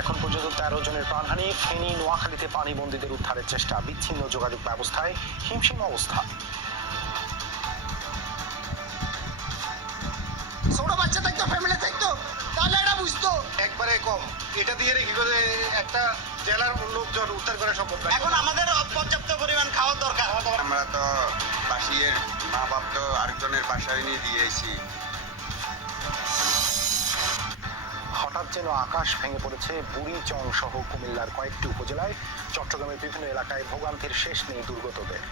এখন পর্যন্ত 13 জনের প্রাণহানি। ফেনী নোয়াখালীতে পানিবন্দীদের উদ্ধারের চেষ্টা, বিচ্ছিন্ন যোগাযোগ ব্যবস্থায় হিমশিম অবস্থা। ছোট বাচ্চা থাকতো, ফ্যামিলি থাকতো, তাহলে এটা বুঝতো। একবারে কম, এটা দিয়ে কি করে একটা জেলার লোকজন উদ্ধার করা সম্ভব না। এখন আমাদের পর্যাপ্ত পরিমাণ খাওয়ার দরকার। আমরা তো বাসিয়ের মা বাপ তো আরেকজনের বাসায় নিয়ে দিয়েছি। হঠাৎ যেন আকাশ ভেঙে পড়েছে বুড়িচং সহ কুমিল্লার কয়েকটি উপজেলায়। চট্টগ্রামের বিভিন্ন এলাকায় ভোগান্তির শেষ নেই দুর্গতদের।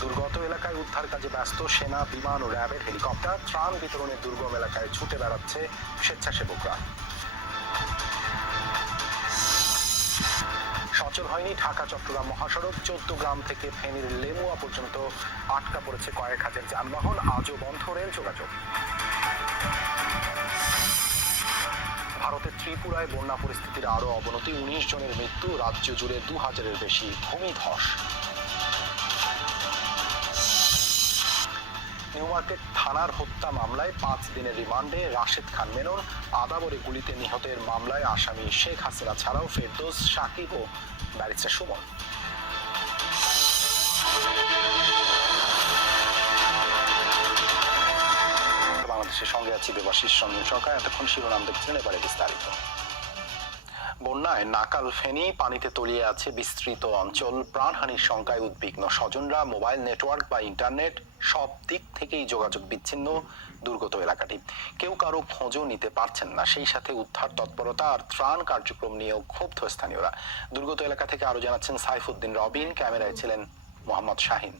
দুর্গত এলাকায় উদ্ধার কাজে ব্যস্ত সেনা, বিমান ও র্যাবের হেলিকপ্টার। ত্রাণ বিতরণে দুর্গম এলাকায় ছুটে বেড়াচ্ছে স্বেচ্ছাসেবকরা। সচল হয়নি ঢাকা চট্টগ্রাম মহাসড়ক। 14 গ্রাম থেকে ফেনীর লেমুয়া পর্যন্ত আটকা পড়েছে কয়েক হাজার যানবাহন। আজও বন্ধ রেল যোগাযোগ। ভারতের ত্রিপুরায় বন্যা পরিস্থিতির আরো অবনতি। 19 জনের মৃত্যু, রাজ্য জুড়ে 2000-এর বেশি ভূমিধস। নিউ মার্কেট থানার হত্যা মামলায় 5 দিনের রিমান্ডে রাশেদ খান মেনন। আদাবরে গুলিতে নিহতের মামলায় আসামি শেখ হাসিনা ছাড়াও ফেরদৌস, সাকিব ও ব্যারিস্টার সুমন। বাংলাদেশের সঙ্গে আছি দেবাশিস রঞ্জন সরকার। এতক্ষণ শিরোনাম দেখছিলেন, এবারে বিস্তারিত। বন্যায় নাকাল ফেনী, পানিতে তলিয়ে আছে বিস্তৃত অঞ্চল। প্রাণহানির শঙ্কায় উদ্বিগ্ন স্বজনরা। মোবাইল নেটওয়ার্ক বা ইন্টারনেট সব দিক থেকেই যোগাযোগ বিচ্ছিন্ন দুর্গত এলাকাটি। কেউ কারো খোঁজও নিতে পারছেন না। সেই সাথে উদ্ধার তৎপরতা আর ত্রাণ কার্যক্রম নিয়েও ক্ষুব্ধ স্থানীয়রা। দুর্গত এলাকা থেকে আরো জানাচ্ছেন সাইফুদ্দিন রবিন, ক্যামেরায় ছিলেন মোহাম্মদ শাহিন।